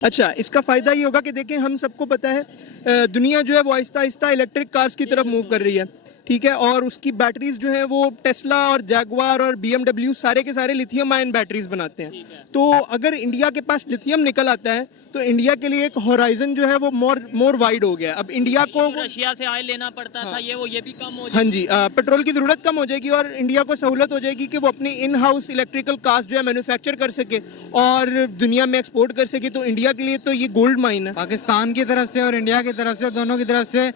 अच्छा, इसका फ़ायदा ये होगा कि देखें, हम सबको पता है दुनिया जो है वो आहिस्ता आहिस्ता इलेक्ट्रिक कार्स की तरफ मूव कर रही है, ठीक है। और उसकी बैटरीज जो हैं वो टेस्ला और जैगवार और BMW सारे के सारे लिथियम आयन बैटरीज बनाते हैं। तो अगर इंडिया के पास लिथियम निकल आता है तो इंडिया के लिए एक होराइजन जो है वो मोर वाइड हो गया। अब इंडिया को रशिया से ऑयल लेना पड़ता था, ये भी कम हो हाँ जी, पेट्रोल की ज़रूरत कम हो जाएगी और इंडिया को सहूलत हो जाएगी कि वो अपनी इन हाउस इलेक्ट्रिकल कार्स जो है मैन्युफैक्चर कर सके और दुनिया में एक्सपोर्ट कर सके। तो इंडिया के लिए तो ये गोल्ड माइन है। पाकिस्तान की तरफ से और इंडिया की तरफ से, दोनों की तरफ से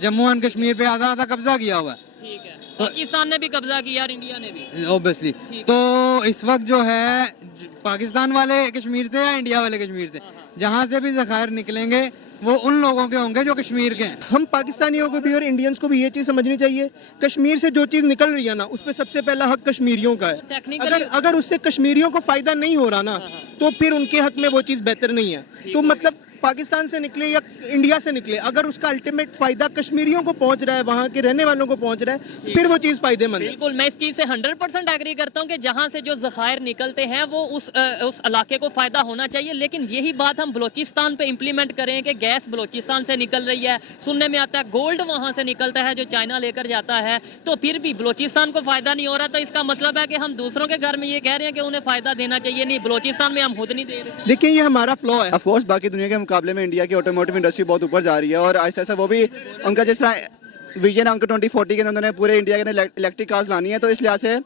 जम्मू एंड कश्मीर पे आधा आधा कब्जा किया हुआ है। ठीक है, पाकिस्तान ने भी कब्जा किया और इंडिया ने भी ऑब्वियसली। तो इस वक्त जो है पाकिस्तान वाले कश्मीर से या इंडिया वाले कश्मीर से, जहाँ से भी ज़खायर निकलेंगे वो उन लोगों के होंगे जो कश्मीर के हैं। हम पाकिस्तानियों को भी और इंडियंस को भी ये चीज़ समझनी चाहिए, कश्मीर से जो चीज़ निकल रही है ना, उस पर सबसे पहला हक कश्मीरियों का है। अगर उससे कश्मीरियों को फायदा नहीं हो रहा ना, तो फिर उनके हक में वो चीज़ बेहतर नहीं है। तो मतलब पाकिस्तान से निकले या इंडिया से निकले, अगर उसका अल्टीमेट फायदा कश्मीरियों को पहुंच रहा है, वहाँ के रहने वालों को पहुंच रहा है, तो फिर वो चीज़ फायदेमंद है। बिल्कुल, मैं इस चीज़ से 100% एग्री करता हूँ कि जहाँ से जो ज़खायर निकलते हैं वो उस इलाके को फ़ायदा होना चाहिए। लेकिन यही बात हम बलोचिस्तान पे इम्प्लीमेंट करें कि गैस बलोचिस्तान से निकल रही है, सुनने में आता है गोल्ड वहाँ से निकलता है जो चाइना लेकर जाता है, तो फिर भी बलोचिस्तान को फ़ायदा नहीं हो रहा। तो इसका मतलब है कि हम दूसरों के घर में ये कह रहे हैं कि उन्हें फ़ायदा देना चाहिए, नहीं बलोचिस्तान में हम खुद नहीं दे रहे। देखिए, ये हमारा फ्लॉ है। ऑफ कोर्स बाकी दुनिया के मुकाबले में इंडिया की ऑटोमोटिव इंडस्ट्री बहुत ऊपर जा रही है और ऐसा ऐसा वो भी उनका जिस तरह विजन है उनका 2040 के अंदर उन्होंने पूरे इंडिया के अंदर इलेक्ट्रिक कार्स लानी है। तो इस लिहाज से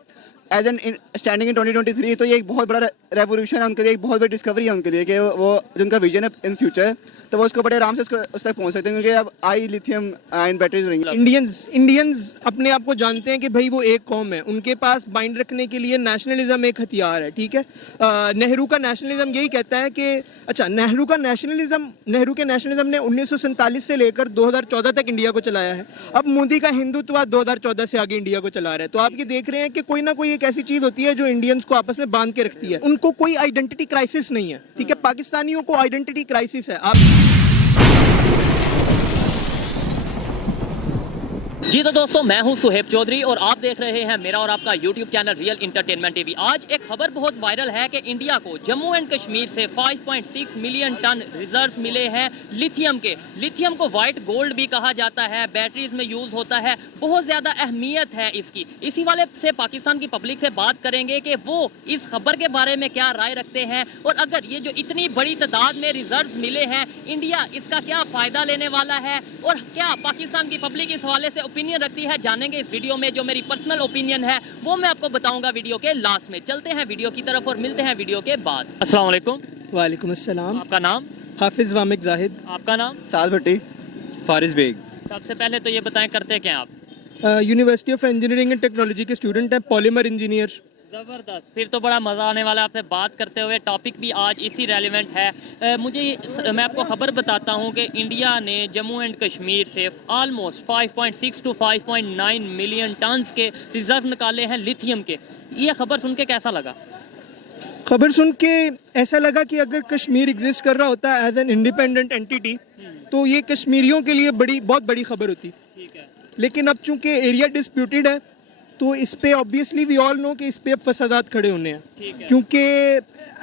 एज एन स्टैंडिंग इन 2023 तो ये एक बहुत बड़ा रेवोल्यूशन है उनके लिए, एक बहुत बड़ी डिस्कवरी है उनके लिए कि वो जिनका विजन है इन फ्यूचर, तो वो उसको बड़े आराम से उस तक पहुंच सकते हैं क्योंकि अब आई लिथियम आयन बैटरीज रहेंगी। इंडियंस अपने आप को जानते हैं कि भाई वो एक कौम है, उनके पास बाइंड रखने के लिए नेशनलिज्म एक हथियार है, ठीक है। नेहरू का नेशनलिज्म यही कहता है कि अच्छा, नेहरू के नेशनलिज्म ने 1947 से लेकर 2014 तक इंडिया को चलाया है। अब मोदी का हिंदुत्व 2014 से आगे इंडिया को चला रहा है। तो आप ये देख रहे हैं कि कोई ना कोई एक ऐसी चीज होती है जो इंडियंस को आपस में बांध के रखती है। उनको कोई आइडेंटिटी क्राइसिस नहीं है, ठीक है। पाकिस्तानियों को आइडेंटिटी क्राइसिस है। आप जी तो दोस्तों, मैं हूं सुहेब चौधरी और आप देख रहे हैं मेरा और आपका YouTube channel real entertainment TV. आज एक खबर बहुत वायरल है कि इंडिया को जम्मू एंड कश्मीर से 5.6 मिलियन टन रिजर्व मिले हैं लिथियम के। लिथियम को वाइट गोल्ड भी कहा जाता है, बैटरीज में यूज़ होता है, बहुत ज़्यादा अहमियत है इसकी। इसी वाले से पाकिस्तान की पब्लिक से बात करेंगे कि वो इस खबर के बारे में क्या राय रखते हैं और अगर ये जो इतनी बड़ी तादाद में रिजर्व मिले हैं, इंडिया इसका क्या फ़ायदा लेने वाला है और क्या पाकिस्तान की पब्लिक इस हवाले से ओपिनियन रखती है, जानेंगे इस वीडियो में। जो मेरी पर्सनल ओपिनियन है वो मैं आपको बताऊंगा वीडियो के लास्ट में। चलते हैं वीडियो की तरफ और मिलते हैं वीडियो के बाद। अस्सलाम वालेकुम। वालेकुम अस्सलाम। आपका नाम? हाफिज वामिक जाहिद। आपका नाम? साद भट्टी। फारिस बेग। सबसे पहले तो ये बताएं, करते क्या आप? University of engineering and technology के स्टूडेंट हैं, पॉलीमर इंजीनियर। ज़बरदस्त, फिर तो बड़ा मज़ा आने वाला है आपसे बात करते हुए। टॉपिक भी आज इसी रेलिवेंट है। मैं आपको ख़बर बताता हूँ कि इंडिया ने जम्मू एंड कश्मीर से ऑलमोस्ट 5.6 to 5.9 मिलियन टन्स के रिजर्व निकाले हैं लिथियम के। ये खबर सुन के कैसा लगा? खबर सुन के ऐसा लगा कि अगर कश्मीर एग्जिस्ट कर रहा होता एज एन इंडिपेंडेंट एंटिटी तो ये कश्मीरियों के लिए बहुत बड़ी खबर होती। ठीक है, लेकिन अब चूंकि एरिया डिस्प्यूटेड है तो इस पे ऑब्वियसली वी ऑल नो कि इस पे अब फसादात खड़े होने हैं, क्योंकि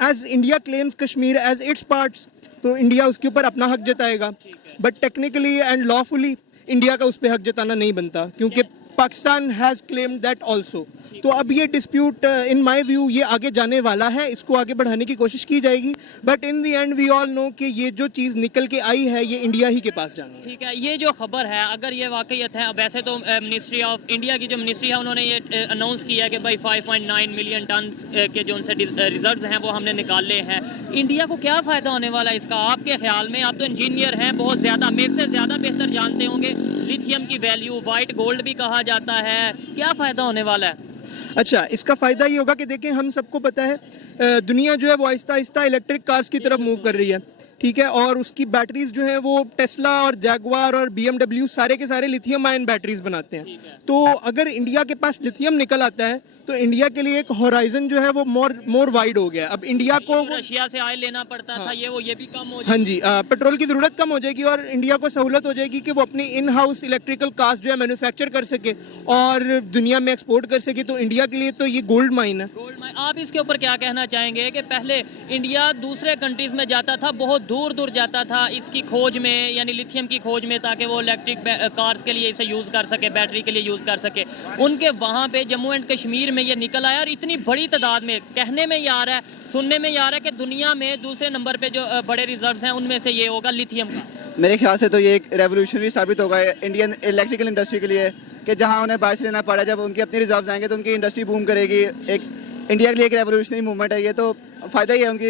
as India claims Kashmir as its parts, तो इंडिया उसके ऊपर अपना हक जताएगा। But technically and lawfully India का उस पर हक जताना नहीं बनता क्योंकि Pakistan has claimed that also. तो अब ये डिस्प्यूट इन माय व्यू ये आगे जाने वाला है, इसको आगे बढ़ाने की कोशिश की जाएगी। But in the end we all know कि ये जो चीज़ निकल के आई है ये इंडिया ही के पास जानी है। ठीक है, ये जो खबर है अगर ये वाकईत है, वैसे तो मिनिस्ट्री ऑफ इंडिया की जो मिनिस्ट्री है उन्होंने ये अनाउंस किया कि भाई 5.9 मिलियन टन के जो उनसे रिजर्व हैं वो हमने निकाले हैं। इंडिया को क्या फ़ायदा होने वाला है इसका आपके ख्याल में? आप तो इंजीनियर हैं, बहुत ज़्यादा मेरे से ज़्यादा बेहतर जानते होंगे लिथियम की वैल्यू, वाइट गोल्ड भी कहा जाता है, क्या फ़ायदा होने वाला है? अच्छा, इसका फ़ायदा ये होगा कि देखें, हम सबको पता है दुनिया जो है वो आहिस्ता आहिस्ता इलेक्ट्रिक कार्स की तरफ मूव कर रही है, ठीक है। और उसकी बैटरीज जो हैं वो टेस्ला और जैगवार और BMW सारे के सारे लिथियम आयन बैटरीज बनाते हैं। तो अगर इंडिया के पास लिथियम निकल आता है तो इंडिया के लिए एक होराइजन जो है वो मोर वाइड हो गया। अब इंडिया को रशिया से ऑयल लेना पड़ता था, ये भी कम हो हाँ जी, पेट्रोल की ज़रूरत कम हो जाएगी और इंडिया को सहूलत हो जाएगी कि वो अपनी इन हाउस इलेक्ट्रिकल कार्स जो है मैन्युफैक्चर कर सके और दुनिया में एक्सपोर्ट कर सके। तो इंडिया के लिए तो ये गोल्ड माइन है। Gold mine. आप इसके ऊपर क्या कहना चाहेंगे कि पहले इंडिया दूसरे कंट्रीज में जाता था, बहुत दूर दूर जाता था इसकी खोज में, यानी लिथियम की खोज में, ताकि वो इलेक्ट्रिक कार्स के लिए इसे यूज़ कर सके, बैटरी के लिए यूज़ कर सके। उनके वहाँ पे जम्मू एंड कश्मीर में ये निकल आया और इतनी बड़ी तादाद में, कहने में ये आ रहा है, सुनने में ये आ रहा है कि दुनिया में दूसरे नंबर पे जो बड़े रिजर्व हैं उनमें से ये होगा लिथियम का। मेरे ख्याल से तो ये एक रेवोल्यूशनरी साबित होगा इंडियन इलेक्ट्रिकल इंडस्ट्री के लिए कि जहां उन्हें बाहर से लेना पड़ा, जब उनकी अपनी रिजर्व्स आएंगे तो उनकी इंडस्ट्री बूम करेगी। एक इंडिया के लिए एक रेवोल्यूशनरी मूवमेंट है ये, तो फ़ायदा ही है, उनकी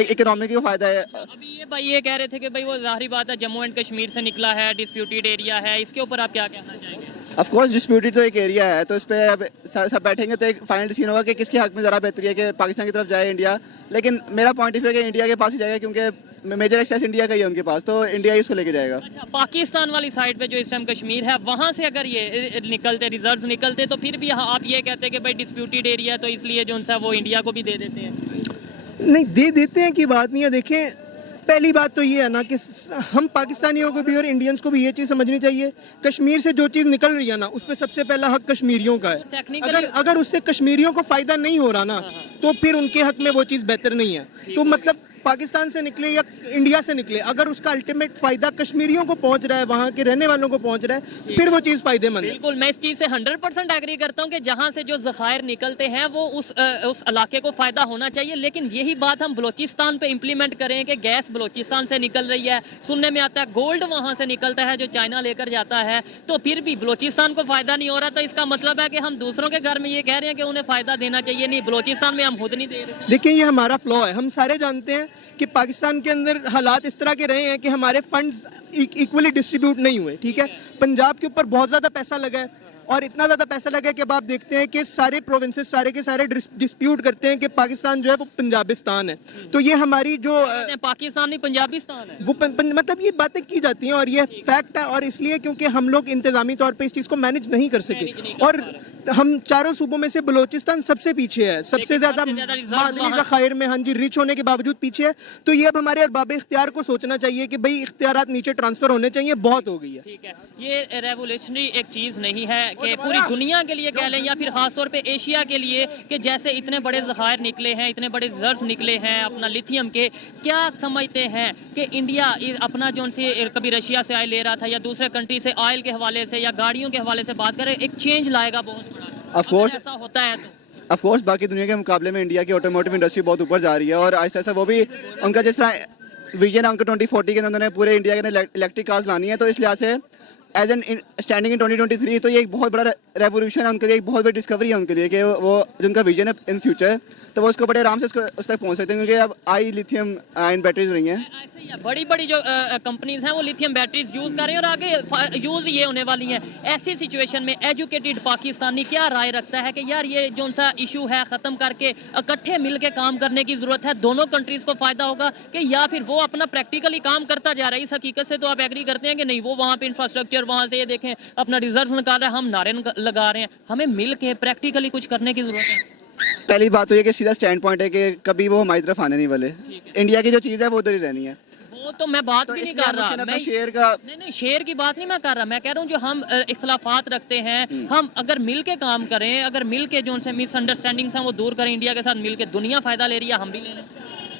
एक इकोनॉमी को फ़ायदा है। अभी ये भाई ये कह रहे थे कि भाई वो ज़ाहिर बात है जम्मू एंड कश्मीर से निकला है, डिस्प्यूटेड एरिया है, इसके ऊपर आप क्या कहना चाहेंगे? ऑफ कोर्स डिस्प्यूटेड तो एक एरिया है, तो इस पर अब सब बैठेंगे तो एक फाइनल डिसीजन होगा कि किसके हक में ज़रा बेहतरी है कि पाकिस्तान की तरफ जाए इंडिया। लेकिन मेरा पॉइंट ऑफ व्यू है कि इंडिया के पास ही जाएगा, क्योंकि मेजर एक्सेस इंडिया का ही है उनके पास, तो इंडिया ही इसको लेके जाएगा। अच्छा, पाकिस्तान वाली साइड पे जो इस टाइम कश्मीर है, वहाँ से अगर ये निकलते, रिजर्व निकलते, तो फिर भी आप ये कहते हैं कि भाई डिस्प्यूटेड एरिया है तो इसलिए जो उनसा वो इंडिया को भी दे देते हैं। नहीं, दे देते हैं की बात नहीं है। देखें, पहली बात तो ये है ना कि हम पाकिस्तानियों को भी और इंडियंस को भी ये चीज़ समझनी चाहिए, कश्मीर से जो चीज़ निकल रही है ना उस पर सबसे पहला हक कश्मीरियों का है। अगर उससे कश्मीरियों को फ़ायदा नहीं हो रहा ना तो फिर उनके हक में वो चीज़ बेहतर नहीं है। तो मतलब पाकिस्तान से निकले या इंडिया से निकले, अगर उसका अल्टीमेट फायदा कश्मीरियों को पहुंच रहा है, वहां के रहने वालों को पहुंच रहा है, फिर वो चीज़ फायदेमंद है। बिल्कुल, मैं इस चीज़ से 100% एग्री करता हूं कि जहां से जो ज़खायर निकलते हैं वो उस इलाके को फ़ायदा होना चाहिए। लेकिन यही बात हम बलोचिस्तान पे इम्प्लीमेंट करें कि गैस बलोचिस्तान से निकल रही है, सुनने में आता है गोल्ड वहां से निकलता है जो चाइना लेकर जाता है, तो फिर भी बलोचिस्तान को फ़ायदा नहीं हो रहा। तो इसका मतलब है कि हम दूसरों के घर में ये कह रहे हैं कि उन्हें फ़ायदा देना चाहिए, नहीं बलोचिस्तान में हम खुद नहीं दे रहे। देखिए, ये हमारा फ्लॉ है। हम सारे जानते हैं कि पाकिस्तान के अंदर हालात इस तरह के रहे हैं कि हमारे फंड्स इक्वली डिस्ट्रीब्यूट नहीं हुए। ठीक है, पंजाब के ऊपर बहुत ज़्यादा पैसा लगा है और इतना ज़्यादा पैसा लगा है कि अब आप देखते हैं कि सारे प्रोविंसेस सारे के सारे डिस्प्यूट करते हैं कि पाकिस्तान जो है वो पंजाबिस्तान है। तो ये हमारी जो पाकिस्तान नहीं पंजाबिस्तान है, वो मतलब ये बातें की जाती हैं और ये फैक्ट है। और इसलिए क्योंकि हम लोग इंतजामी तौर पे इस चीज़ को मैनेज नहीं कर सके और हम चारों सूबों में से बलोचिस्तान सबसे पीछे है, सबसे ज़्यादा मादनी ज़खायर में, हाँ जी, रिच होने के बावजूद पीछे है। तो ये अब हमारे अरबाब इख्तियार को सोचना चाहिए कि भाई इख्तियारात नीचे ट्रांसफ़र होने चाहिए, बहुत हो गई है। ठीक है, ये रेवोल्यूशनरी एक चीज़ नहीं है कि पूरी दुनिया के लिए कह लें या फिर ख़ासतौर पे एशिया के लिए, कि जैसे इतने बड़े ज़खायर निकले हैं, इतने बड़े रिजर्व निकले हैं अपना लिथियम के, क्या समझते हैं कि इंडिया अपना जो उनसे कभी रशिया से ऑयल ले रहा था या दूसरे कंट्री से ऑयल के हवाले से या गाड़ियों के हवाले से बात करें, एक चेंज लाएगा बहुत बड़ा? ऑफ कोर्स ऐसा होता है तो ऑफ कोर्स बाकी दुनिया के मुकाबले में इंडिया की ऑटोमोटिव इंडस्ट्री बहुत ऊपर जा रही है और आहिस्ता आहिस्ता वो भी उनका जिस तरह विजन है उनका 2040 के अंदर उन्होंने पूरे इंडिया के अंदर इलेक्ट्रिक कार्स लानी है, तो इस लिहाज से एज एन स्टैंडिंग इन 2023 तो ये एक बहुत बड़ा रेवोल्यूशन है उनके लिए, एक बहुत बड़ी डिस्कवरी है उनके लिए कि वो जिनका विजन है इन फ्यूचर, तो वो उसको बड़े आराम से उस तक पहुंच सकते हैं, क्योंकि अब आई लिथियम आयन बैटरीज रही हैं। ऐसे ही है, बड़ी बड़ी जो कंपनीज हैं वो लिथियम बैटरीज यूज़ कर रही हैं और आगे यूज़ ये होने वाली हैं। ऐसी सिचुएशन में एजुकेटेड पाकिस्तानी क्या राय रखता है कि यार ये जो सा इशू है ख़त्म करके इकट्ठे मिल के काम करने की ज़रूरत है, दोनों कंट्रीज़ को फ़ायदा होगा, कि या फिर वो अपना प्रैक्टिकली काम करता जा रहा है? इस हकीकत से तो आप एग्री करते हैं कि नहीं, वो वहाँ पे इंफ्रास्ट्रक्चर, वहाँ से ये देखें अपना रिजर्व निकाल रहे हैं, हम नारे लगा रहे हैं, हमें मिल के प्रैक्टिकली कुछ करने की ज़रूरत है। पहली बात तो ये कि सीधा स्टैंड पॉइंट है कि कभी वो हमारी तरफ आने नहीं वाले, इंडिया की जो चीज़ है वो उधर ही रहनी है। वो तो मैं बात भी नहीं कर रहा, मैं शेयर का नहीं शेयर की बात नहीं मैं कर रहा, मैं कह रहा हूँ जो हम इख्तलाफात रखते हैं, हम अगर मिल के काम करें, अगर मिल के जो उनसे मिसअंडरस्टैंडिंग्स हैं वो दूर करें, इंडिया के साथ मिल के, दुनिया फ़ायदा ले रही है, हम भी ले लें।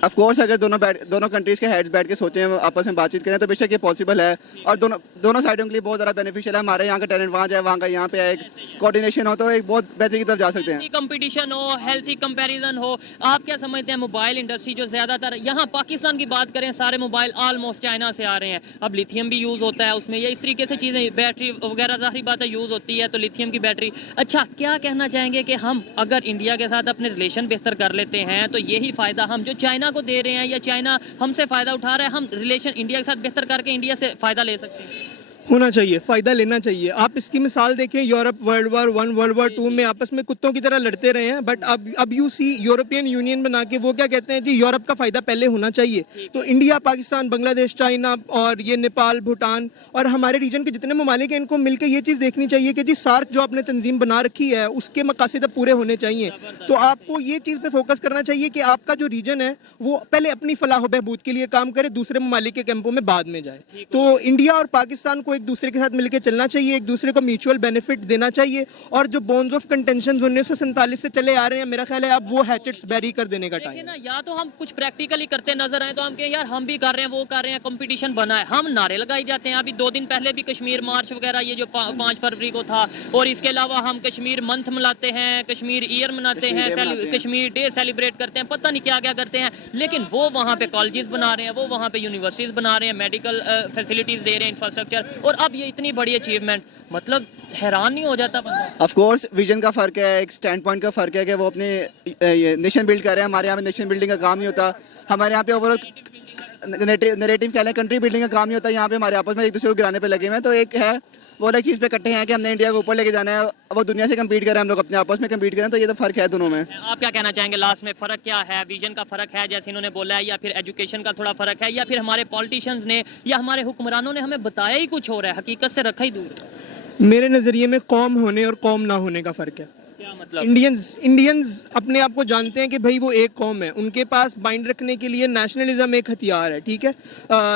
ऑफ कोर्स अगर दोनों कंट्रीज़ के हेड्स बैठ के सोचें, आपस में बातचीत करें, तो बेशक ये पॉसिबल है और दोनों साइडों के लिए बहुत ज़्यादा बेनिफिशियल है। हमारे यहाँ का टैलेंट वहाँ जाए, वहाँ का यहाँ पे एक कोऑर्डिनेशन हो तो एक बहुत बेहतरी की तरफ जा सकते हैं। कंपटीशन हो, हेल्थी कंपैरिजन हो। आप क्या समझते हैं मोबाइल इंडस्ट्री जो ज़्यादातर, यहाँ पाकिस्तान की बात करें, सारे मोबाइल ऑलमोस्ट चाइना से आ रहे हैं, अब लिथियम भी यूज़ होता है उसमें, या इस तरीके से चीज़ें, बैटरी वगैरह ज़ाहिर बात है यूज़ होती है, तो लिथियम की बैटरी। अच्छा, क्या कहना चाहेंगे कि हम अगर इंडिया के साथ अपने रिलेशन बेहतर कर लेते हैं तो यही फ़ायदा हम जो चाइना को दे रहे हैं या चाइना हमसे फ़ायदा उठा रहा है, हम रिलेशन इंडिया के साथ बेहतर करके इंडिया से फ़ायदा ले सकते हैं? होना चाहिए, फ़ायदा लेना चाहिए। आप इसकी मिसाल देखें, Europe world war 1 world war 2 में आपस में कुत्तों की तरह लड़ते रहे हैं, बट अब यू सी यूरोपियन यूनियन बना के वो क्या कहते हैं जी, यूरोप का फ़ायदा पहले होना चाहिए। तो इंडिया, पाकिस्तान, बांग्लादेश, चाइना और ये नेपाल, भूटान और हमारे रीजन के जितने ममालिक हैं, इनको मिलकर ये चीज़ देखनी चाहिए कि जी सार्क जो आपने तंजीम बना रखी है उसके मकासद अब पूरे होने चाहिए। तो आपको ये चीज़ पे फोकस करना चाहिए कि आपका जो रीजन है वो पहले अपनी फलाह बहबूद के लिए काम करे, दूसरे ममालिक के कैंपों में बाद में जाए। तो इंडिया और पाकिस्तान को एक दूसरे के साथ मिलकर चलना चाहिए, एक दूसरे को म्यूचुअल बेनिफिट देना चाहिए, और जो बोन्स ऑफ कंटेंशन 1947 से चले आ रहे हैं, मेरा ख्याल है अब वो हैचेट्स बैरी कर देने का टाइम ना। या तो हम कुछ प्रैक्टिकली करते नजर आए तो हम कहें यार हम भी कर रहे हैं, वो कर रहे हैं, कंपटीशन बना है, हम नारे लगाई जाते हैं। अभी 2 दिन पहले भी कश्मीर मार्च वगैरह ये जो 5 फरवरी को था, और इसके अलावा हम कश्मीर मंथ मनाते हैं, कश्मीर ईयर मनाते हैं, कश्मीर डे सेलिब्रेट करते हैं, पता नहीं क्या क्या करते हैं। लेकिन वो वहाँ पे कॉलेजेस बना रहे हैं, वो वहाँ पे यूनिवर्सिटीज़ बना रहे हैं, मेडिकल फैसिलिटीज़ दे रहे हैं, इंफ्रास्ट्रक्चर, और अब ये इतनी बड़ी अचीवमेंट, मतलब हैरान नहीं हो जाता बंदा? ऑफ कोर्स विजन का फ़र्क है, एक स्टैंड पॉइंट का फ़र्क है कि वो अपने नेशन बिल्ड कर रहे हैं। हमारे यहाँ पे नेशन बिल्डिंग का काम नहीं होता, हमारे यहाँ पे ओवरऑल नैरेटिव कह लें, कंट्री बिल्डिंग का काम नहीं होता। यहाँ पे हमारे आपस में एक दूसरे को गिराने पे लगे हुए हैं। तो एक है वो अलग चीज़ पे इकट्ठे हैं कि हमने इंडिया को ऊपर लेके जाना है, वो दुनिया से कम्पीट करें, हम लोग अपने आपस में कम्पीट करें। तो ये तो फ़र्क है दोनों में। आप क्या कहना चाहेंगे लास्ट में, फ़र्क क्या है? विजन का फ़र्क है जैसे इन्होंने बोला है, या फिर एजुकेशन का थोड़ा फ़र्क है, या फिर हमारे पॉलिटिशियंस ने या हमारे हुक्मरानों ने हमें बताया ही कुछ हो रहा है, हकीकत से रखा ही दूर? मेरे नज़रिए में कौम होने और कौम ना होने का फ़र्क है। क्या मतलब? इंडियंस अपने आप को जानते हैं कि भाई वो एक कौम है, उनके पास बाइंड रखने के लिए नेशनलिज्म एक हथियार है, ठीक है।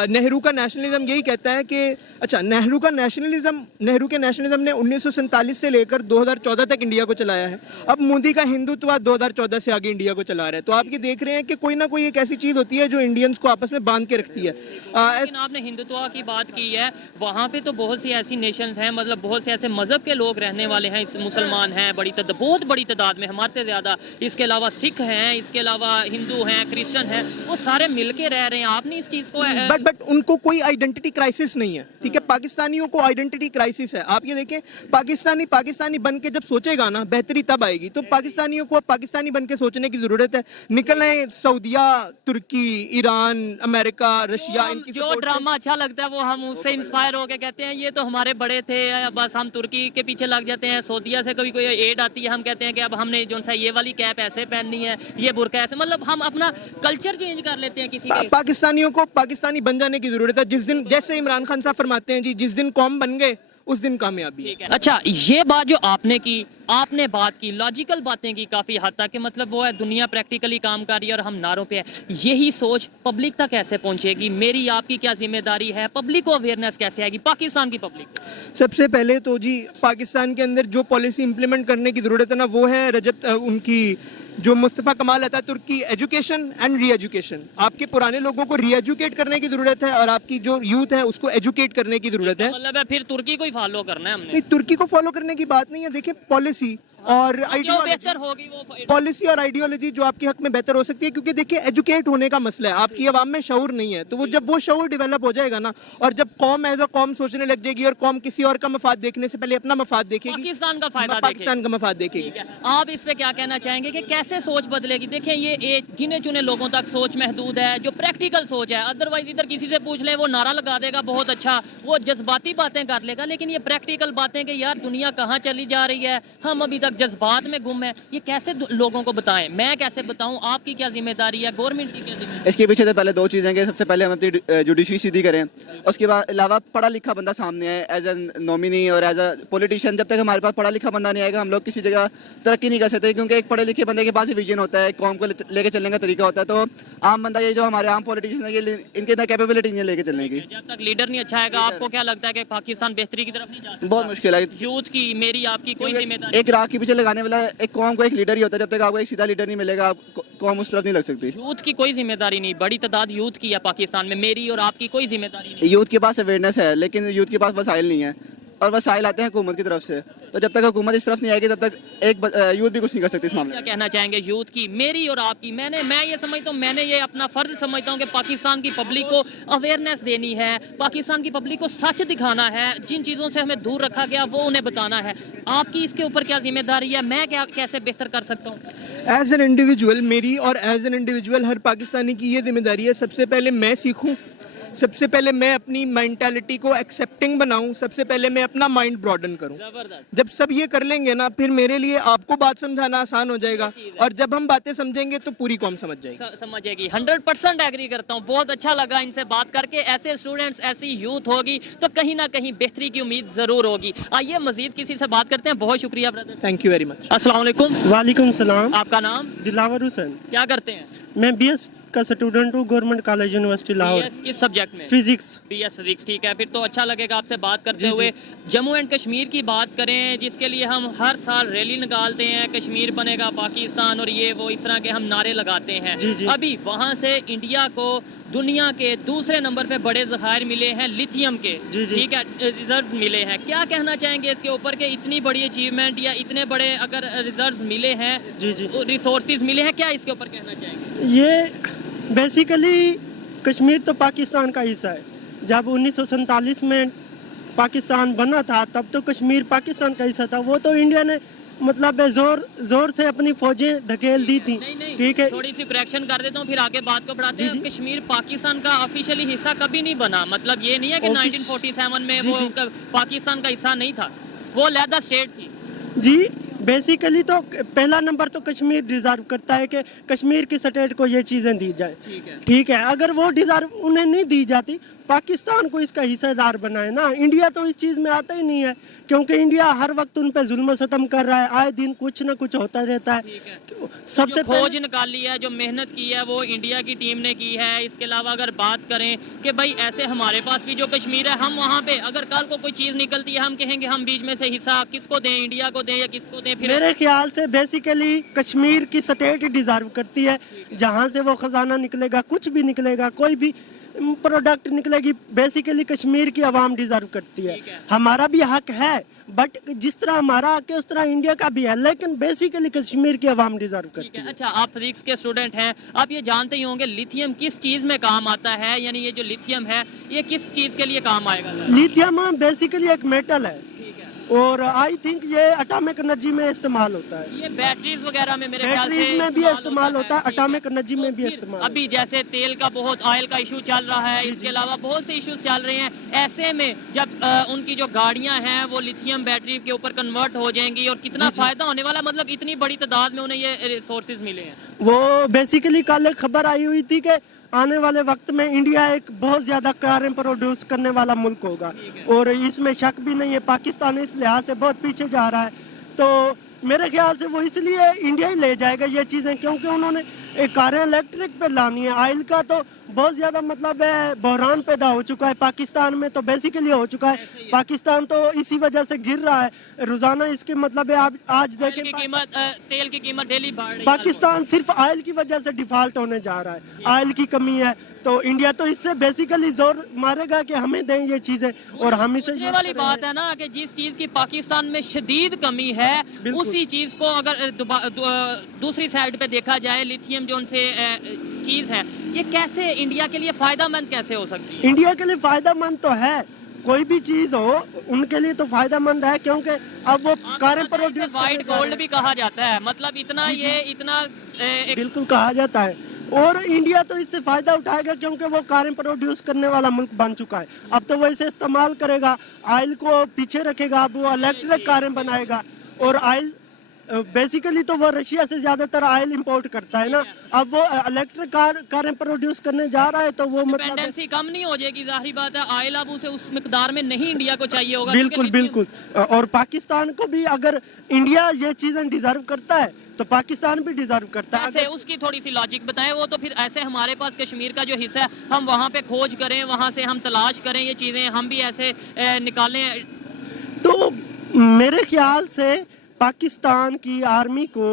नेहरू का नेशनलिज्म यही कहता है कि अच्छा, नेहरू के नेशनलिज्म ने 1947 से लेकर 2014 तक इंडिया को चलाया है। अब मोदी का हिंदुत्ववाद 2014 से आगे इंडिया को चला रहा है। तो आप ये देख रहे हैं कि कोई ना कोई एक ऐसी चीज़ होती है जो इंडियंस को आपस में बांध के रखती है। लेकिन आपने हिंदुत्व की बात की है, वहाँ पे तो बहुत सी ऐसी नेशंस हैं, मतलब बहुत से ऐसे मज़हब के लोग रहने वाले हैं, मुसलमान हैं बहुत बड़ी तादाद में, हमारे से ज़्यादा। इसके अलावा सिख हैं, इसके अलावा हिंदू हैं, क्रिश्चियन हैं, वो सारे मिल के रह रहे हैं। आपने इस चीज़ को बट उनको कोई आइडेंटिटी क्राइसिस नहीं है, ठीक है। पाकिस्तानियों को आइडेंटिटी क्राइसिस है। आप ये देखें, पाकिस्तानी बन के जब सोचेगा ना, बेहतरी तब आएगी। तो पाकिस्तानियों को पाकिस्तानी बन के सोचने की ज़रूरत है। निकलें सऊदिया, तुर्की, ईरान, अमेरिका, रशिया, इनकी जो ड्रामा अच्छा लगता है वो हम उससे इंस्पायर होकर कहते हैं ये तो हमारे बड़े थे, बस हम तुर्की के पीछे लग जाते हैं। सऊदिया से कभी कोई एड आती है, हम कहते हैं कि अब हमने जो सा ये वाली कैप ऐसे पहननी है, ये बुरका ऐसे, मतलब हम अपना कल्चर चेंज कर लेते हैं किसी के। पाकिस्तानियों को पाकिस्तानी बन जाने की जरूरत है। जिस दिन, जैसे इमरान खान साहब फरमाते हैं जी, जिस दिन कौम बन गए उस दिन कामयाबी है। अच्छा, ये बात जो आपने बात की, लॉजिकल बातें की काफ़ी हद तक, कि मतलब वो है दुनिया प्रैक्टिकली काम कर रही है और हम नारों पे है। यही सोच पब्लिक तक कैसे पहुंचेगी? मेरी आपकी क्या जिम्मेदारी है? पब्लिक को अवेयरनेस कैसे आएगी, पाकिस्तान की पब्लिक? सबसे पहले तो जी पाकिस्तान के अंदर जो पॉलिसी इंप्लीमेंट करने की ज़रूरत है ना, वो है उनकी जो मुस्तफ़ा कमाल अतातुर्क की एजुकेशन एंड री एजुकेशन। आपके पुराने लोगों को री एजुकेट करने की ज़रूरत है और आपकी जो यूथ है उसको एजुकेट करने की ज़रूरत है। मतलब है फिर तुर्की को ही फॉलो करना है हमने? नहीं, तुर्की को फॉलो करने की बात नहीं है। देखिए, पॉलिसी और पॉलिसी और आइडियोलॉजी जो आपके हक में बेहतर हो सकती है, क्योंकि देखिए एजुकेट होने का मसला है, आपकी आवाम में शऊर नहीं है। तो वो जब वो शऊर डेवलप हो जाएगा ना, और जब कौम एज अ कौम सोचने लग जाएगी और कौम किसी और का मफाद देखने से पहले अपना मफाद देखेगी, पाकिस्तान का फायदा, पाकिस्तान का मफाद देखेगी। आप इस पे क्या कहना चाहेंगे कि कैसे सोच बदलेगी? देखिए, ये गिने चुने लोगों तक सोच महदूद है, जो प्रैक्टिकल सोच है। अदरवाइज इधर किसी से पूछ ले, वो नारा लगा देगा बहुत अच्छा, वो जज्बाती बातें कर लेगा, लेकिन ये प्रैक्टिकल बातें कि यार दुनिया कहाँ चली जा रही है, हम अभी तक जज्बात में है, ये कैसे लोगों को बताएं? मैं कैसे बताऊं? आपकी क्या जिम्मेदारी है, गवर्नमेंट की क्या जिम्मेदारी? इसके पीछे तो पहले 2 चीज़ें कि सबसे पहले हम अपनी जुडिशरी सीधी करें, उसके बाद अलावा पढ़ा लिखा बंदा सामने है एज ए नॉमिनी और एज अ पॉलिटिशियन। जब तक हमारे पास पढ़ा लिखा बंदा नहीं आएगा, हम लोग किसी जगह तरक्की नहीं कर सकते, क्योंकि एक पढ़े लिखे बंदे के पास विजन होता है, कौम को लेके चलने का तरीका होता है। तो आम बंदा, ये जो हमारे आम पॉलिटिशियन है, ये इनके अंदर कैपेबिलिटी नहीं है लेके चलने की। जब तक लीडर नहीं अच्छा आएगा, आपको क्या लगता है कि पाकिस्तान बेहतरी की तरफ नहीं जा सकता? बहुत मुश्किल है। यूथ की, मेरी आपकी कोई जिम्मेदारी? एक राह के पीछे लगाने वाला एक कौम को एक लीडर ही होता है। जब तक आपको एक सीधा लीडर नहीं मिलेगा, आप कौम उस तरफ नहीं लग सकती। यूथ की कोई जिम्मेदारी नहीं? बड़ी तादाद यूथ की है पाकिस्तान में, मेरी और आपकी कोई जिम्मेदारी नहीं? यूथ के पास अवेयरनेस है, लेकिन यूथ के पास वसाइल नहीं है, और वसाइल आते हैं हुकूमत की तरफ से। तो जब तक हुकूमत इस तरफ नहीं आएगी, तब तक एक यूथ भी कुछ नहीं कर सकती इस मामले में। क्या कहना चाहेंगे यूथ की, मेरी और आपकी? मैं ये समझता हूँ, मैंने ये अपना फ़र्ज समझता हूँ कि पाकिस्तान की पब्लिक को अवेयरनेस देनी है, पाकिस्तान की पब्लिक को सच दिखाना है, जिन चीज़ों से हमें दूर रखा गया वो उन्हें बताना है। आपकी इसके ऊपर क्या जिम्मेदारी है? मैं कैसे बेहतर कर सकता हूँ? एज एन इंडिविजुअल, मेरी और एज एन इंडिविजुअल हर पाकिस्तानी की ये जिम्मेदारी है, सबसे पहले मैं सीखूँ, सबसे पहले मैं अपनी मेंटालिटी को एक्सेप्टिंग बनाऊं, सबसे पहले मैं अपना माइंड ब्रॉडन करूं। जबरदस्त। जब सब ये कर लेंगे ना, फिर मेरे लिए आपको बात समझाना आसान हो जाएगा, और जब हम बातें समझेंगे तो पूरी कौम समझ जाएगी। समझेगी। 100% एग्री करता हूँ। बहुत अच्छा लगा इनसे बात करके। ऐसे स्टूडेंट्स, ऐसी यूथ होगी तो कहीं ना कहीं बेहतरी की उम्मीद जरूर होगी। आइए मजीद किसी से बात करते हैं। बहुत शुक्रिया brother. Thank you very much. अस्सलाम वालेकुम। वालेकुम सलाम। आपका नाम? दिलावर हुसैन। क्या करते हैं? मैं बीएस का स्टूडेंट हूँ, government college university Lahore. BS किस सब्जेक्ट में? फिजिक्स। BS physics. ठीक है, फिर तो अच्छा लगेगा आपसे बात करते जी, हुए। जम्मू एंड कश्मीर की बात करें, जिसके लिए हम हर साल रैली निकालते हैं, कश्मीर बनेगा पाकिस्तान और ये वो इस तरह के हम नारे लगाते हैं। जी, जी। अभी वहाँ से इंडिया को दुनिया के दूसरे नंबर पे बड़े ज़खायर मिले हैं लिथियम के। जी, जी। ठीक है, रिजर्व मिले हैं। क्या कहना चाहेंगे इसके ऊपर कि इतनी बड़ी अचीवमेंट या इतने बड़े अगर रिजर्व मिले हैं, जी, जी। रिसोर्सेज मिले हैं, क्या इसके ऊपर कहना चाहेंगे? ये बेसिकली कश्मीर तो पाकिस्तान का हिस्सा है। जब 1947 में पाकिस्तान बना था तब तो कश्मीर पाकिस्तान का हिस्सा था। वो तो इंडिया ने मतलब जोर से अपनी फौजें धकेल दी थी। नहीं, ठीक है, थोड़ी सी करेक्शन कर देता हूँ, फिर आगे बात को बढ़ाते हैं। जी, जी। कश्मीर पाकिस्तान का ऑफिशियली हिस्सा कभी नहीं बना। मतलब ये नहीं है कि 1947 में जी, वो जी। पाकिस्तान का हिस्सा नहीं था, वो अलहदा स्टेट थी। जी। बेसिकली तो पहला नंबर तो कश्मीर डिजर्व करता है कि कश्मीर की स्टेट को ये चीज़ें दी जाए। ठीक है। ठीक है, अगर वो डिजर्व उन्हें नहीं दी जाती, पाकिस्तान को इसका हिस्सेदार बनाए ना। इंडिया तो इस चीज़ में आता ही नहीं है, क्योंकि इंडिया हर वक्त उन पे जुल्म सितम कर रहा है। आए दिन कुछ ना कुछ होता रहता है। सबसे जो खोज निकाली है, जो मेहनत की है, वो इंडिया की टीम ने की है। इसके अलावा अगर बात करें कि भाई ऐसे हमारे पास भी जो कश्मीर है, हम वहाँ पे अगर कल को कोई चीज़ निकलती है, हम कहेंगे हम बीच में से हिस्सा किसको दें, इंडिया को दें या किसको दें? फिर मेरे ख्याल से बेसिकली कश्मीर की स्टेट ही डिजर्व करती है। जहाँ से वो खजाना निकलेगा, कुछ भी निकलेगा, कोई भी प्रोडक्ट निकलेगी, बेसिकली कश्मीर की आवाम डिजर्व करती है। हमारा भी हक है, बट जिस तरह हमारा हक है उस तरह इंडिया का भी है, लेकिन बेसिकली कश्मीर की आवाम डिजर्व ठीक करती है। है। अच्छा, आप फिजिक्स के स्टूडेंट हैं, आप ये जानते ही होंगे लिथियम किस चीज़ में काम आता है, यानी ये जो लिथियम है ये किस चीज़ के लिए काम आएगा? लिथियम बेसिकली एक मेटल है, ठीक है। और आई थिंक ये एटॉमिक एनर्जी में इस्तेमाल होता है। ये बैटरीज वगैरह में मेरे ख्याल से बैटरीज में भी इस्तेमाल होता है, ठीक एटॉमिक एनर्जी में भी फिर इस्तेमाल। अभी जैसे तेल का बहुत ऑयल का इशू चल रहा है, इसके अलावा बहुत से इश्यूज चल रहे हैं। ऐसे में जब उनकी जो गाड़ियां हैं वो लिथियम बैटरी के ऊपर कन्वर्ट हो जाएंगी और कितना फायदा होने वाला, मतलब इतनी बड़ी तादाद में उन्हें ये रिसोर्सेज मिले हैं। वो बेसिकली कल एक खबर आई हुई थी कि आने वाले वक्त में इंडिया एक बहुत ज़्यादा कारें प्रोड्यूस करने वाला मुल्क होगा, और इसमें शक भी नहीं है। पाकिस्तान इस लिहाज से बहुत पीछे जा रहा है, तो मेरे ख्याल से वो इसलिए इंडिया ही ले जाएगा ये चीज़ें, क्योंकि उन्होंने कारें इलेक्ट्रिक पे लानी है। ऑयल का तो बहुत ज़्यादा मतलब है बहरान पैदा हो चुका है पाकिस्तान में, तो बेसिकली हो चुका है। पाकिस्तान तो इसी वजह से गिर रहा है रोज़ाना। इसके मतलब है आप आज देखें तेल की कीमत डेली बढ़ रही है। पाकिस्तान सिर्फ ऑयल की वजह से डिफॉल्ट होने जा रहा है, ऑयल की कमी है। तो इंडिया तो इससे बेसिकली जोर मारेगा कि हमें दें ये चीज़ें, और हम इसे सोचने वाली बात है ना कि जिस चीज़ की पाकिस्तान में शदीद कमी है, उसी चीज़ को अगर दूसरी साइड पे देखा जाए, लिथियम जो उनसे चीज़ है, ये कैसे इंडिया के लिए फ़ायदेमंद कैसे हो सकती है? इंडिया के लिए फ़ायदेमंद तो है, कोई भी चीज़ हो उनके लिए तो फ़ायदेमंद है, क्योंकि अब वो कारें प्रोड्यूस वाइट गोल्ड भी कहा जाता है, मतलब इतना ये इतना बिल्कुल कहा जाता है। और इंडिया तो इससे फ़ायदा उठाएगा, क्योंकि वो कारें प्रोड्यूस करने वाला मुल्क बन चुका है। अब तो वो इसे इस्तेमाल करेगा, ऑयल को पीछे रखेगा, अब वो इलेक्ट्रिक कारें बनाएगा। और ऑयल बेसिकली तो वो रशिया से ज़्यादातर ऑयल इंपोर्ट करता है ना, अब वो इलेक्ट्रिक कारें प्रोड्यूस करने जा रहा है, तो वो मतलब डिपेंडेंसी कम नहीं हो जाएगी? जाहिर बात है, ऑयल अब उसे उस मिकदार में नहीं इंडिया को चाहिए होगा। बिल्कुल बिल्कुल। और पाकिस्तान को भी अगर इंडिया ये चीज़ें डिजर्व करता है तो पाकिस्तान भी डिजर्व करता है। ऐसे उसकी थोड़ी सी लॉजिक बताएं। वो तो फिर ऐसे हमारे पास कश्मीर का जो हिस्सा है, हम वहाँ पे खोज करें, वहाँ से हम तलाश करें ये चीज़ें, हम भी ऐसे निकालें। तो मेरे ख्याल से पाकिस्तान की आर्मी को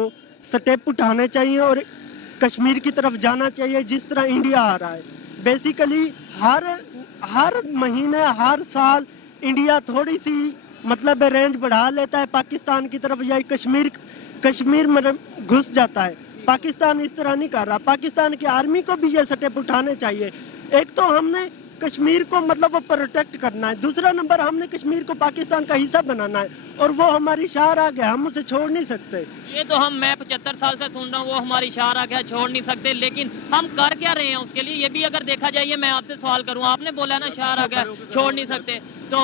स्टेप उठाने चाहिए और कश्मीर की तरफ जाना चाहिए, जिस तरह इंडिया आ रहा है। बेसिकली हर महीने हर साल इंडिया थोड़ी सी मतलब रेंज बढ़ा लेता है पाकिस्तान की तरफ, या कश्मीर में घुस जाता है। पाकिस्तान इस तरह नहीं कर रहा। पाकिस्तान की आर्मी को भी ये स्टेप उठाने चाहिए। एक तो हमने कश्मीर को मतलब वो प्रोटेक्ट करना है, दूसरा नंबर हमने कश्मीर को पाकिस्तान का हिस्सा बनाना है और वो हमारी शार आ गया, हम उसे छोड़ नहीं सकते। ये तो मैं 75 साल से सुन रहा हूँ, वो हमारी शार आ गया, छोड़ नहीं सकते, लेकिन हम कर क्या रहे हैं उसके लिए? ये भी अगर देखा जाए, मैं आपसे सवाल करूँ, आपने बोला ना शार आ गया, छोड़ नहीं सकते, तो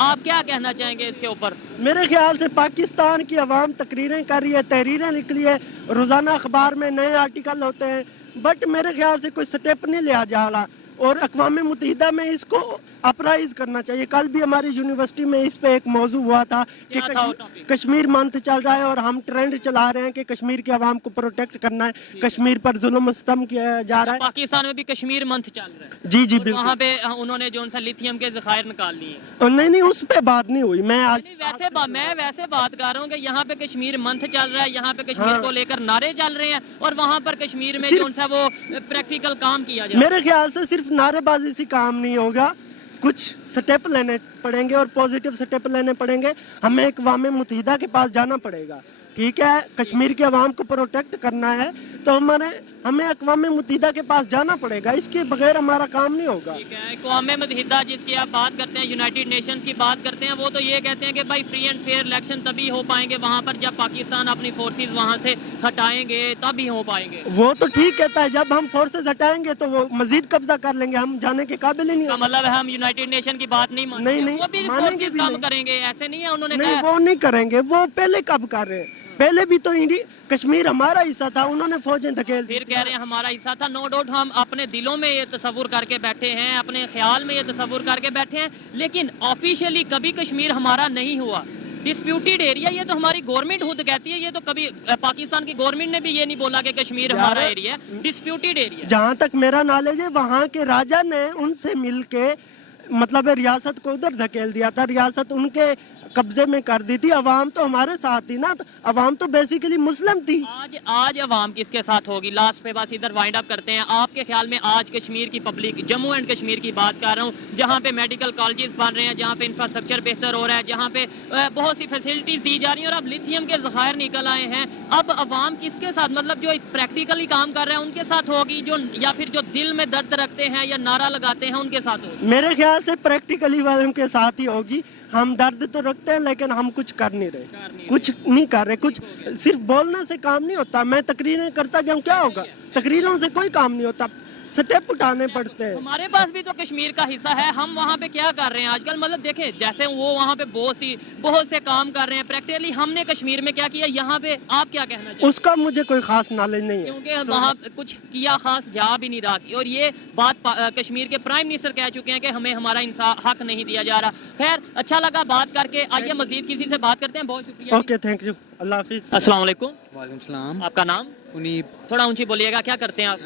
आप क्या कहना चाहेंगे इसके ऊपर? मेरे ख्याल से पाकिस्तान की आवाम तकरीरें कर रही है, तहरीरें निकली है, रोज़ाना अखबार में नए आर्टिकल होते हैं, बट मेरे ख्याल से कोई स्टेप नहीं लिया जा रहा और अक़वाम मुत्तहिदा में इसको अपराइज करना चाहिए। कल भी हमारी यूनिवर्सिटी में इस पे एक मौजू हुआ था कि कश्मीर मंथ चल रहा है और हम ट्रेंड चला रहे हैं कि कश्मीर के अवाम को प्रोटेक्ट करना है, कश्मीर पर जुल्म सितम किया जा रहा है। पाकिस्तान में भी कश्मीर मंथ चल रहा है? जी जी बिल्कुल। वहाँ पे उन्होंने जो सा लिथियम के ज़खायर निकाल लिए। नहीं, उस पे बात नहीं हुई। मैं वैसे बात कर रहा हूँ कि यहाँ पे कश्मीर मंथ चल रहा है, यहाँ पे कश्मीर को लेकर नारे चल रहे हैं और वहाँ पर कश्मीर में जो सा वो प्रैक्टिकल काम किया जाए। मेरे ख्याल से सिर्फ नारेबाजी से काम नहीं होगा, कुछ स्टेप लेने पड़ेंगे और पॉजिटिव स्टेप लेने पड़ेंगे। हमें अक़वाम मुत्तहिदा के पास जाना पड़ेगा, ठीक है, कश्मीर के अवाम को प्रोटेक्ट करना है तो हमें अक़वाम मुत्तहिदा के पास जाना पड़ेगा, इसके बगैर हमारा काम नहीं होगा। ठीक है, अक़वाम मुत्तहिदा जिसकी आप बात करते हैं, यूनाइटेड नेशन की बात करते हैं, वो तो ये कहते हैं कि भाई फ्री एंड फेयर इलेक्शन तभी हो पाएंगे वहाँ पर जब पाकिस्तान अपनी फोर्सेस वहाँ से हटाएंगे, तभी हो पाएंगे। वो तो ठीक कहता है, जब हम फोर्सेस हटाएंगे तो वो मजीद कब्जा कर लेंगे, हम जाने के काबिल ही नहीं। मतलब हम यूनाइटेड नेशन की बात नहीं मानते? नहीं, वो भी मानेंगे भी काम नहीं। करेंगे, ऐसे नहीं है उन्होंने नहीं, कहा। वो नहीं करेंगे, वो पहले कब कर रहे हैं? पहले भी तो कश्मीर हमारा हिस्सा था, उन्होंने फौजें धकेल दी। फिर कह रहे हैं हमारा हिस्सा था। नो डाउट हम अपने दिलों में ये तस्वुर करके बैठे हैं, अपने ख्याल में ये तस्वुर करके बैठे हैं, लेकिन ऑफिशियली कभी कश्मीर हमारा नहीं हुआ। डिस्प्यूटेड एरिया, ये तो हमारी गवर्नमेंट खुद कहती है, ये तो कभी पाकिस्तान की गवर्नमेंट ने भी ये नहीं बोला कि कश्मीर हमारा एरिया है, डिस्प्यूटेड एरिया। जहाँ तक मेरा नॉलेज है, वहाँ के राजा ने उनसे मिलके मतलब रियासत को उधर धकेल दिया था, रियासत उनके कब्जे में कर दी थी। अवाम तो हमारे साथ थी ना, अवाम तो बेसिकली मुस्लिम थी। आज अवाम किसके साथ होगी? लास्ट पे बस इधर वाइंड अप करते हैं। आपके ख्याल में आज कश्मीर की पब्लिक, जम्मू एंड कश्मीर की बात कर रहा हूँ, जहाँ पे मेडिकल कॉलेजेस बन रहे हैं, जहाँ पे इंफ्रास्ट्रक्चर बेहतर हो रहा है, जहाँ पे बहुत सी फैसिलिटीज दी जा रही हैं और अब लिथियम के ज़खायर निकल आए हैं, अब अवाम किसके साथ, मतलब जो प्रैक्टिकली काम कर रहे हैं उनके साथ होगी, जो या फिर जो दिल में दर्द रखते हैं या नारा लगाते हैं उनके साथ होगी? मेरे ख्याल से प्रैक्टिकली वालों के साथ ही होगी। हम दर्द तो रखते हैं लेकिन हम कुछ कर नहीं रहे, कुछ नहीं कर रहे, कुछ सिर्फ बोलने से काम नहीं होता। मैं तकरीरें करता जाऊँ, क्या होगा? तकरीरों से कोई काम नहीं होता, स्टेप उठाने पड़ते हैं। हमारे पास भी तो कश्मीर का हिस्सा है, हम वहाँ पे क्या कर रहे हैं आजकल? मतलब देखें, जैसे वो वहाँ पे बहुत से काम कर रहे हैं प्रैक्टिकली, हमने कश्मीर में क्या किया, यहाँ पे आप क्या कहना चाहते हैं? उसका मुझे कोई खास नॉलेज नहीं है, क्योंकि वहाँ कुछ किया खास जा भी नहीं रहा, और ये बात कश्मीर के प्राइम मिनिस्टर कह चुके हैं कि हमें हमारा हक नहीं दिया जा रहा। खैर, अच्छा लगा बात करके, आइए मजीद किसी से बात करते हैं। बहुत शुक्रिया। ओके, थैंक यू, अल्लाह हाफिज। अस्सलाम वालेकुम। वालेकुम सलाम। आपका नाम? उनीब। थोड़ा ऊंची बोलिएगा। क्या करते हैं आप?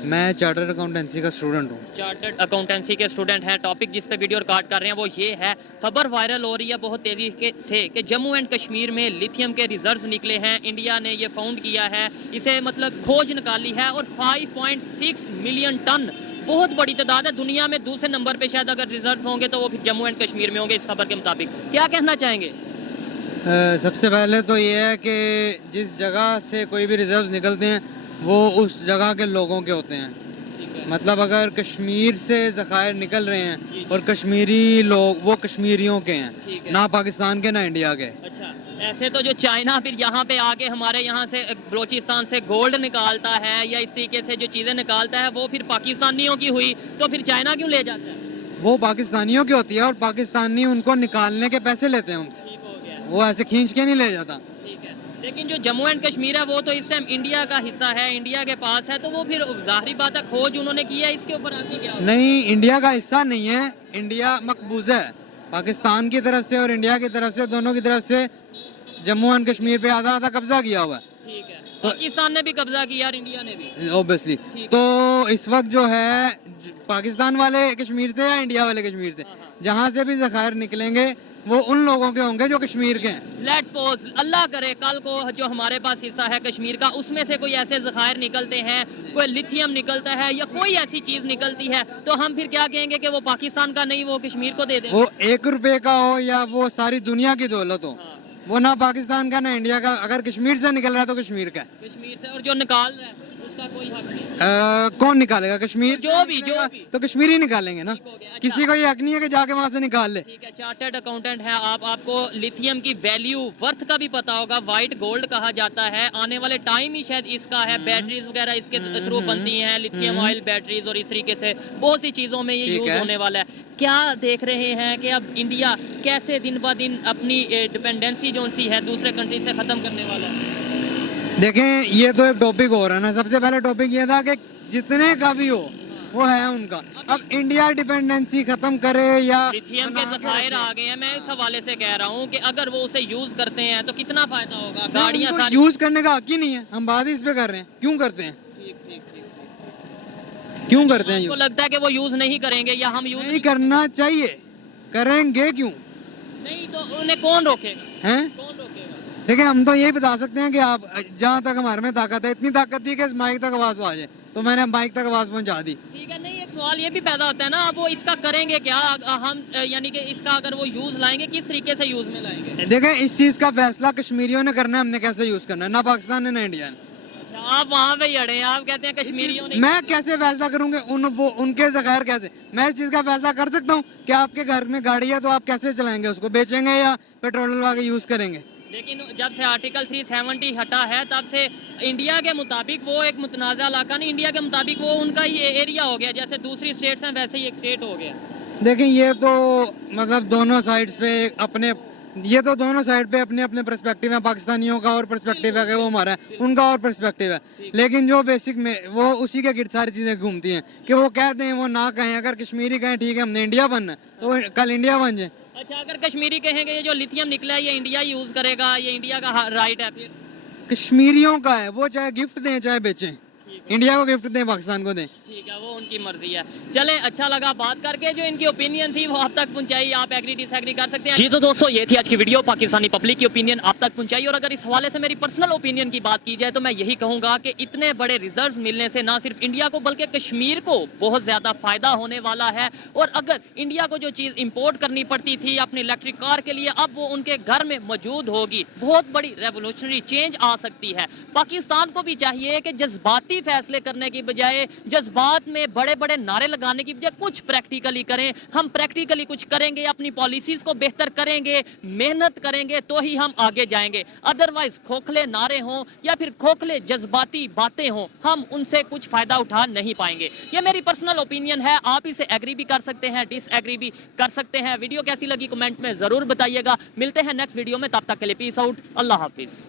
मैं चार्टर्ड अकाउंटेंसी का स्टूडेंट हूँ। चार्टर्ड अकाउंटेंसी के स्टूडेंट हैं। टॉपिक जिस पे वीडियो रिकॉर्ड कर रहे हैं वो ये है, खबर वायरल हो रही है बहुत तेज़ी से कि जम्मू एंड कश्मीर में लिथियम के रिजर्व निकले हैं। इंडिया ने ये फाउंड किया है, इसे मतलब खोज निकाली है, और 5.6 मिलियन टन, बहुत बड़ी तादाद है। दुनिया में दूसरे नंबर पे शायद अगर रिजर्व होंगे तो वो फिर जम्मू एंड कश्मीर में होंगे इस खबर के मुताबिक। क्या कहना चाहेंगे? सबसे पहले तो ये है कि जिस जगह से कोई भी रिजर्व निकलते हैं वो उस जगह के लोगों के होते हैं। मतलब अगर कश्मीर से ज़खायर निकल रहे हैं और कश्मीरी लोग, वो कश्मीरियों के हैं, ना पाकिस्तान के ना इंडिया के। अच्छा, ऐसे तो जो चाइना फिर यहाँ पे आके हमारे यहाँ से बलोचिस्तान से गोल्ड निकालता है या इस तरीके से जो चीज़ें निकालता है, वो फिर पाकिस्तानियों की हुई, तो फिर चाइना क्यों ले जाता है? वो पाकिस्तानियों की होती है और पाकिस्तानी उनको निकालने के पैसे लेते हैं उनसे, वो ऐसे खींच के नहीं ले जाता। ठीक है, लेकिन जो जम्मू एंड कश्मीर है वो तो इस टाइम इंडिया का हिस्सा है, इंडिया के पास है, तो वो फिर जाहिर बात है खोज उन्होंने की है, इसके ऊपर आपकी क्या? नहीं, इंडिया का हिस्सा नहीं है, इंडिया मकबूजा है। पाकिस्तान की तरफ से और इंडिया की तरफ से, दोनों की तरफ से जम्मू एंड कश्मीर पे आधा आधा कब्जा किया हुआ है। ठीक है, तो पाकिस्तान ने भी कब्जा किया और इंडिया ने भी, ऑब्वियसली। तो इस वक्त जो है पाकिस्तान वाले कश्मीर से या इंडिया वाले कश्मीर से, जहाँ से भी ज़खायर निकलेंगे वो उन लोगों के होंगे जो कश्मीर के हैं। लेट्स सपोज, अल्लाह करे कल को जो हमारे पास हिस्सा है कश्मीर का, उसमें से कोई ऐसे ज़खायर निकलते हैं, कोई लिथियम निकलता है या कोई ऐसी चीज़ निकलती है, तो हम फिर क्या कहेंगे कि वो पाकिस्तान का नहीं, वो कश्मीर को दे दें? वो 1 रुपए का हो या वो सारी दुनिया की दौलत हो, वो ना पाकिस्तान का ना इंडिया का, अगर कश्मीर से निकल रहा है तो कश्मीर का है। कश्मीर से, और जो निकाल रहा है उसका कोई हक नहीं। कौन निकालेगा? कश्मीर जो भी तो कश्मीरी निकालेंगे ना। अच्छा। किसी को ये हक नहीं है कि जाके वहां से निकाल ले। ठीक है, चार्टर्ड अकाउंटेंट है आप, आपको लिथियम की वैल्यू वर्थ का भी पता होगा। वाइट गोल्ड कहा जाता है, आने वाले टाइम ही शायद इसका है। बैटरीज वगैरह इसके थ्रू बनती हैं, लिथियम ऑयल बैटरीज, और इस तरीके से बहुत सी चीज़ों में ये ठीक यूज़ है। होने वाला है। क्या देख रहे हैं कि अब इंडिया कैसे दिन ब दिन अपनी डिपेंडेंसी जो सी है दूसरे कंट्री से ख़त्म करने वाला है? देखें, ये तो एक टॉपिक हो रहा है ना। सबसे पहले टॉपिक ये था कि जितने का भी हो वो है उनका। अब इंडिया डिपेंडेंसी खत्म करे या लिथियम के ज़खायर आ गए हैं, मैं इस हवाले से कह रहा हूँ कि अगर वो उसे यूज़ करते हैं तो कितना फ़ायदा होगा। गाड़ियाँ सारी यूज करने का हक ही नहीं है। हम बात ही इस पे कर रहे हैं, क्यों करते हैं? क्यों करते हैं आपको यूज? लगता है कि वो यूज़ नहीं करेंगे या हम यूज़ नहीं करना चाहिए, करेंगे क्यों? नहीं तो उन्हें कौन रोकेगा? हैं? कौन रोकेगा? देखिए, हम तो यही बता सकते हैं कि आप, जहाँ तक हमारे में ताकत है, इतनी ताकत थी कि इस माइक तक आवाज आ जाए, तो मैंने माइक तक आवाज पहुंचा दी। ठीक है, नहीं एक सवाल ये भी पैदा होता है ना, अब वो इसका करेंगे क्या? हम यानी कि इसका अगर वो यूज़ लाएंगे किस तरीके से यूज़ में लाएंगे? देखें, इस चीज का फैसला कश्मीरियों ने करना है, हमने कैसे यूज करना है, ना पाकिस्तान ने ना इंडिया ने। अच्छा, आप वहाँ पे ही अड़े हैं, आप कहते हैं कश्मीरियों ने। मैं कैसे फैसला करूंगा? उनके ज़खायर कैसे? मैं इस चीज का फैसला कर सकता हूँ कि आपके घर में गाड़ी है तो आप कैसे चलाएंगे, उसको बेचेंगे या पेट्रोल डलवा के यूज करेंगे? लेकिन जब से आर्टिकल 370 हटा है तब से इंडिया के मुताबिक वो एक मुतनाज़ा इलाका नहीं, इंडिया के मुताबिक वो उनका ही एरिया हो गया। जैसे दूसरी स्टेट्स हैं वैसे ही एक स्टेट हो गया। देखें, ये तो मतलब दोनों साइड्स पे अपने, ये तो दोनों साइड पे अपने अपने पर्सपेक्टिव है। पाकिस्तानियों का और पर्सपेक्टिव है कि वो हमारा है, उनका और पर्सपेक्टिव है। लेकिन जो बेसिक में वो उसी के गिर्द सारी चीज़ें घूमती हैं कि वो कहते हैं, वो ना कहें। अगर कश्मीरी कहें ठीक है हमने इंडिया बनना है, तो कल इंडिया बन जाए। अच्छा, अगर कश्मीरी कहेंगे ये जो लिथियम निकला है ये इंडिया यूज़ करेगा, ये इंडिया का राइट है, फिर कश्मीरियों का है, वो चाहे गिफ्ट दें चाहे बेचें, इंडिया को गिफ्ट दें, पाकिस्तान को दें। ठीक है, वो उनकी मर्जी है। चले, अच्छा लगा बात करके। जो इनकी ओपिनियन थी वो आप तक पहुंचाई, आप एग्री डिसएग्री कर सकते हैं। जी तो दोस्तों, ये थी आज की वीडियो, पाकिस्तानी पब्लिक की ओपिनियन आप तक पहुंचाई। और अगर इस हवाले से मेरी पर्सनल ओपिनियन की बात की जाए तो मैं यही कहूंगा कि इतने बड़े रिजर्व मिलने से ना सिर्फ इंडिया को बल्कि कश्मीर को बहुत ज्यादा फायदा होने वाला है। और अगर इंडिया को जो चीज इंपोर्ट करनी पड़ती थी अपनी इलेक्ट्रिक कार के लिए, अब वो उनके घर में मौजूद होगी। बहुत बड़ी रेवोल्यूशनरी चेंज आ सकती है। पाकिस्तान को भी चाहिए कि जज्बाती फैसले करने की बजाय, जज्बात में बड़े बड़े नारे लगाने की बजाय कुछ प्रैक्टिकली करें। हम प्रैक्टिकली कुछ करेंगे, अपनी पॉलिसीज को बेहतर करेंगे, मेहनत करेंगे तो ही हम आगे जाएंगे। अदरवाइज खोखले नारे हों या फिर खोखले जज्बाती बातें हों, हम उनसे कुछ फायदा उठा नहीं पाएंगे। ये मेरी पर्सनल ओपिनियन है, आप इसे एग्री भी कर सकते हैं, डिसएग्री भी कर सकते हैं। वीडियो कैसी लगी कमेंट में जरूर बताइएगा। मिलते हैं नेक्स्ट वीडियो में, तब तक के लिए पीस आउट, अल्लाह हाफिज।